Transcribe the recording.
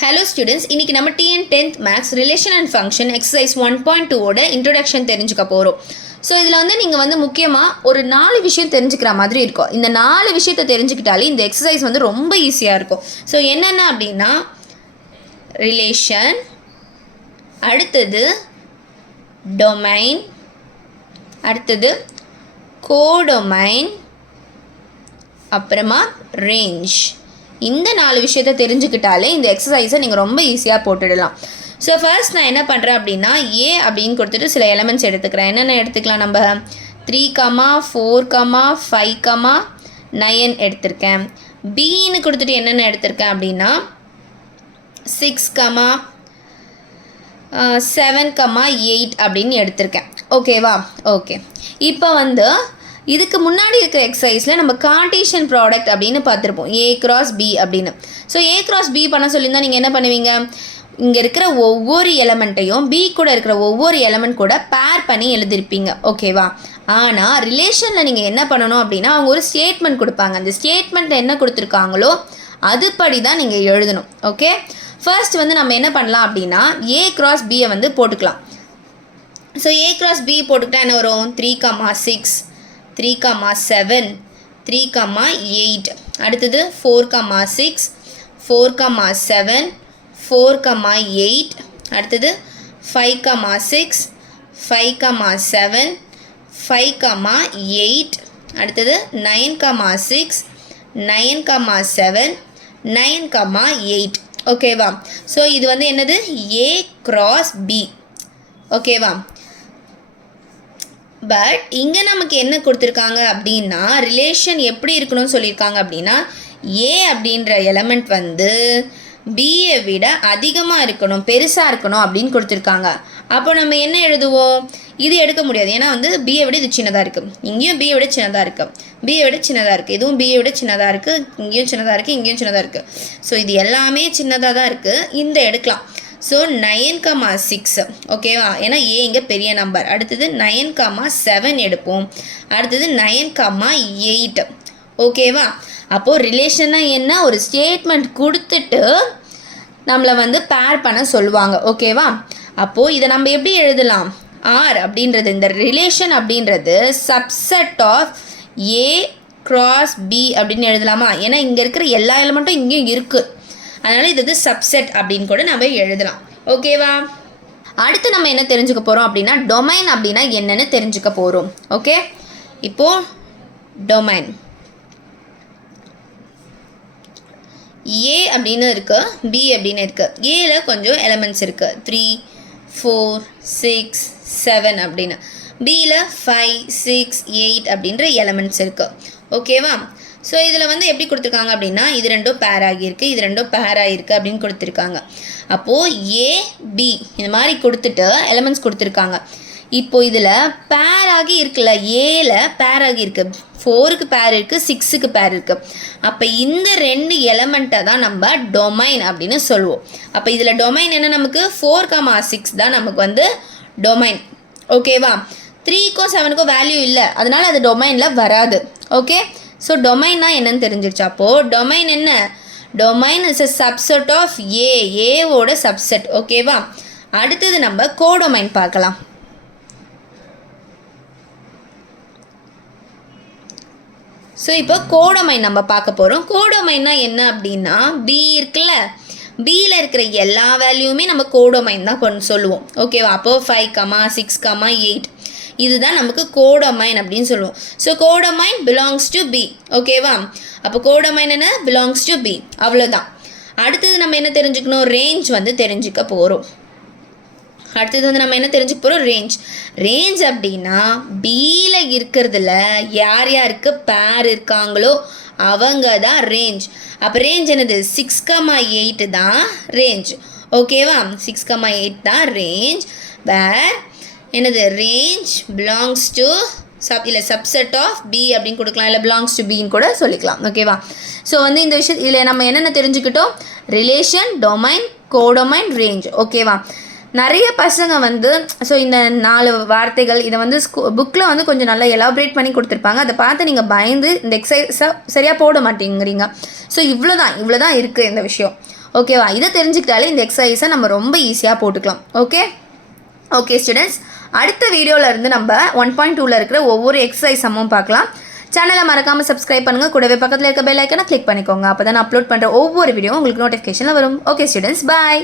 Hello students, இன்னைக்கு நம்ம TN 10th Maths Relation and Function Exercise 1.2 ஓட Introduction தெரிஞ்சுக்க போகிறோம். ஸோ இதில் வந்து நீங்கள் வந்து முக்கியமாக ஒரு 4 விஷயம் தெரிஞ்சுக்கிற மாதிரி இருக்கும். இந்த 4 விஷயத்தை தெரிஞ்சுக்கிட்டாலே இந்த எக்ஸசைஸ் வந்து ரொம்ப ஈஸியாக இருக்கும். ஸோ என்னென்ன அப்படின்னா ரிலேஷன், அடுத்தது டொமைன், அடுத்தது கோடொமைன், அப்புறமா ரேஞ்ச். இந்த 4 விஷயத்தை தெரிஞ்சுக்கிட்டாலே இந்த எக்ஸசைஸை நீங்கள் ரொம்ப ஈஸியாக போட்டுடலாம். ஸோ ஃபர்ஸ்ட் நான் என்ன பண்ணுறேன் அப்படின்னா ஏ அப்படின்னு கொடுத்துட்டு சில எலமெண்ட்ஸ் எடுத்துக்கிறேன். என்னென்ன எடுத்துக்கலாம்? நம்ம 3, 4, 5, 9 எடுத்திருக்கேன். பின்னு கொடுத்துட்டு என்னென்ன எடுத்திருக்கேன் அப்படின்னா 6, 7, 8 அப்படின்னு எடுத்திருக்கேன். ஓகேவா? ஓகே. இப்போ வந்து இதுக்கு முன்னாடி இருக்கிற எக்ஸசைஸில் நம்ம கார்ட்டீசியன் ப்ராடக்ட் அப்படின்னு பார்த்துருப்போம், A cross B அப்படின்னு. ஸோ A cross B பண்ண சொல்லியிருந்தால் நீங்கள் என்ன பண்ணுவீங்க? இங்கே இருக்கிற ஒவ்வொரு எலமெண்ட்டையும் B கூட இருக்கிற ஒவ்வொரு எலமெண்ட் கூட பேர் பண்ணி எழுதிருப்பீங்க. ஓகேவா? ஆனால் ரிலேஷனில் நீங்கள் என்ன பண்ணணும் அப்படின்னா அவங்க ஒரு ஸ்டேட்மெண்ட் கொடுப்பாங்க. அந்த ஸ்டேட்மெண்ட்டில் என்ன கொடுத்துருக்காங்களோ அதுபடி தான் நீங்கள் எழுதணும். ஓகே, ஃபர்ஸ்ட் வந்து நம்ம என்ன பண்ணலாம் அப்படின்னா A cross Bயை வந்து போட்டுக்கலாம். ஸோ A cross B போட்டுக்கிட்டா என்ன வரும்? 3, 6, 3, 7, 3, 8. அடுத்தது 4, 6, 4, 7, 4, 8. அடுத்தது 5, 6, 5, 7, 5, 8. அடுத்தது 9, 6, 9, 7, 9, 8. ஓகேவா? ஸோ இது வந்து என்னது? A cross B. ஓகேவா? பட் இங்கே நமக்கு என்ன கொடுத்துருக்காங்க அப்படின்னா ரிலேஷன் எப்படி இருக்கணும்னு சொல்லியிருக்காங்க அப்படின்னா ஏ அப்படின்ற எலமெண்ட் வந்து பியை விட அதிகமாக இருக்கணும், பெருசாக இருக்கணும் அப்படின்னு கொடுத்துருக்காங்க. அப்போ நம்ம என்ன எழுதுவோம்? இது எடுக்க முடியாது, ஏன்னா வந்து பியை விட இது சின்னதாக இருக்குது, இங்கேயும் பியை விட சின்னதாக இருக்குது, பியை விட சின்னதாக இருக்குது, இதுவும் பியை விட சின்னதாக இருக்குது, இங்கேயும் சின்னதாக இருக்குது, இங்கேயும் சின்னதாக இருக்குது. ஸோ இது எல்லாமே சின்னதாக தான் இருக்குது. இந்த எடுக்கலாம். ஸோ 9, 6. ஓகேவா? ஏன்னா ஏ இங்கே பெரிய நம்பர். அடுத்தது 9, 7 எடுப்போம். அடுத்தது 9, 8. ஓகேவா? அப்போது ரிலேஷனாக என்ன? ஒரு ஸ்டேட்மெண்ட் கொடுத்துட்டு நம்மளை வந்து பேர் பண்ண சொல்லுவாங்க. ஓகேவா? அப்போது இதை நம்ம எப்படி எழுதலாம்? ஆர் அப்படின்றது, இந்த ரிலேஷன் அப்படின்றது subset of A cross B அப்படின்னு எழுதலாமா? ஏன்னா இங்கே இருக்கிற எல்லா எலிமெண்ட்டும் இங்கேயும் இருக்குது, அதனால் இது வந்து சப்செட் அப்படின்னு கூட நம்ம எழுதலாம். ஓகேவா? அடுத்து நம்ம என்ன தெரிஞ்சுக்க போகிறோம் அப்படின்னா டொமைன் அப்படின்னா என்னென்னு தெரிஞ்சுக்க போகிறோம். ஓகே, இப்போது டொமைன் ஏ அப்படின்னு இருக்குது, பி அப்படின்னு இருக்குது. ஏல கொஞ்சம் எலமெண்ட்ஸ் இருக்குது, 3, 4, 6, 7 அப்படின்னு. பியில் 5, 6, 8 அப்படின்ற எலமெண்ட்ஸ் இருக்குது. ஓகேவா? ஸோ இதில் வந்து எப்படி கொடுத்துருக்காங்க அப்படின்னா இது ரெண்டும் பேர் ஆகியிருக்கு, இது ரெண்டும் பேர் ஆகிருக்கு அப்படின்னு கொடுத்துருக்காங்க. அப்போது ஏ பி இந்த மாதிரி கொடுத்துட்டு எலமெண்ட்ஸ் கொடுத்துருக்காங்க. இப்போது இதில் பேர் ஆகி இருக்குல்ல, ஏல பேர் ஆகி இருக்குது, 4க்கு பேர் இருக்குது, 6க்கு பேர் இருக்குது. அப்போ இந்த 2 எலமெண்ட்டை தான் நம்ம டொமைன் அப்படின்னு சொல்லுவோம். அப்போ இதில் டொமைன் என்ன? நமக்கு 4, 6 தான் நமக்கு வந்து டொமைன். ஓகேவா? 3க்கும் 7க்கும் வேல்யூ இல்லை, அதனால் அது டொமைனில் வராது. ஓகே, ஸோ டொமைன்னா என்னன்னு தெரிஞ்சிருச்சு. அப்போது டொமைன் என்ன? Domain is a subset of A, ஏவோட சப்செட். ஓகேவா? அடுத்தது நம்ம கோடொமைன் பார்க்கலாம். ஸோ இப்போ கோடொமைன் நம்ம பார்க்க போகிறோம். கோடொமைன்னா என்ன அப்படின்னா பி இருக்குல்ல, பியில் இருக்கிற எல்லா வேல்யூமே நம்ம கோடொமைன் தான் சொல்லுவோம். ஓகேவா? அப்போது 5, 6, 8 இதுதான் நமக்கு கோடொமைன் அப்படின்னு சொல்லுவோம். So codomain belongs to B. ஓகேவா? அப்போ கோடொமைன் என்ன? Belongs to B. அவ்வளோதான். அடுத்தது நம்ம என்ன தெரிஞ்சுக்கணும்? ரேஞ்ச் வந்து தெரிஞ்சுக்க போகிறோம். அடுத்தது வந்து நம்ம என்ன தெரிஞ்சுக்க போகிறோம்? ரேஞ்ச். ரேஞ்ச் அப்படின்னா பியில் இருக்கிறதுல யார் யாருக்கு பேர் இருக்காங்களோ அவங்க தான் ரேஞ்ச். அப்போ ரேஞ்ச் என்னது? 6, 8 தான் ரேஞ்ச். ஓகேவா? 6, 8 தான் ரேஞ்ச். வேர் என்னது? ரேஞ்ச் பிலாங்ஸ் டு இல்லை சப்செட் ஆஃப் பி அப்படின்னு கொடுக்கலாம், இல்லை பிலாங்ஸ் டு பின்னு கூட சொல்லிக்கலாம். ஓகேவா? ஸோ வந்து இந்த விஷயம் இதில் நம்ம என்னென்ன தெரிஞ்சுக்கிட்டோம்? Relation, domain, codomain, range. ஓகேவா? நிறைய பசங்க வந்து ஸோ இந்த 4 வார்த்தைகள் இதை வந்து புக்கில் வந்து கொஞ்சம் நல்லா எலாபரேட் பண்ணி கொடுத்துருப்பாங்க. அதை பார்த்து நீங்கள் பயந்து இந்த எக்ஸசைஸை சரியாக போட மாட்டேங்கிறீங்க. ஸோ இவ்வளோ தான் இருக்குது இந்த விஷயம். ஓகேவா? இதை தெரிஞ்சுக்கிட்டாலே இந்த எக்ஸசைஸை நம்ம ரொம்ப ஈஸியாக போட்டுக்கலாம். ஓகே ஸ்டூடெண்ட்ஸ், அடுத்த வீடியோவில் இருந்து நம்ம 1.2ல் இருக்கிற ஒவ்வொரு எக்ஸசைஸ் சம்மும் பார்க்கலாம். சேனலை மறக்காமல் சப்ஸ்கிரைப் பண்ணுங்கள். கூடவே பக்கத்தில் இருக்க பெல் ஐக்கனை கிளிக் பண்ணிக்கோங்க. அப்போ தான் நான் அப்லோட் பண்ணுற ஒவ்வொரு வீடியோ உங்களுக்கு நோட்டிஃபிகேஷனில் வரும். ஓகே ஸ்டூடெண்ட்ஸ், பாய்.